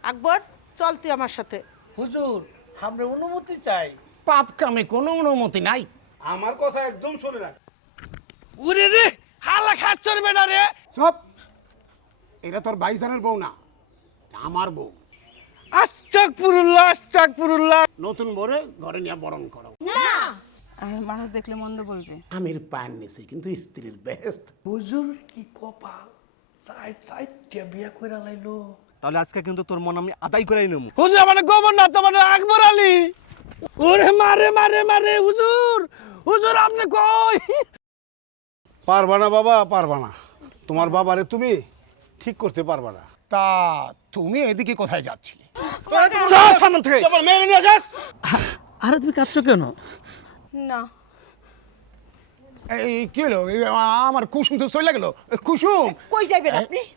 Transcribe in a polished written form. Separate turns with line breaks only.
আকবর চল তুই আমার সাথে।
হুজুর আমরা অনুমতি চাই।
পাপ কামে কোনো অনুমতি নাই।
আমার কথা একদম শুনে না।
উরে রে হালা খাচ্ছর বেটা রে।
সব এটা তোর ভাইজানের বউ না, আমার বউ।
আস্তাগফিরুল্লাহ।
নতুন বরে ঘরে নিয়ে বরণ করো।
মানুষ দেখলে মন্দ বলবে।
আমির পান নিছি কিন্তু স্ত্রীর বেহেস্ত।
হুজুর কি কপাল, সাইড কে বিয়া কইরা লাইলো।
তাহলে আজকে কিন্তু তোর মন আমি আদায় করাই নেব।
হুজুর মানে গভর্নর তো মানে আকবর আলী। ওরে মারে মারে মারে হুজুর, হুজুর আপনি কই?
পারবা না বাবা, পারবা না। তোমার বাবারে তুমি ঠিক করতে পারবা না।
তা তুমি এদিকে কোথায় যাচ্ছিলে?
সামনে থেকে মেরে নিয়ে যাস।
আরে তুমি কাঁদছো কেন?
না
এই কি হলো? আমার কুসুম তো চলে গেল। কুসুম
কই যাইবেন আপনি?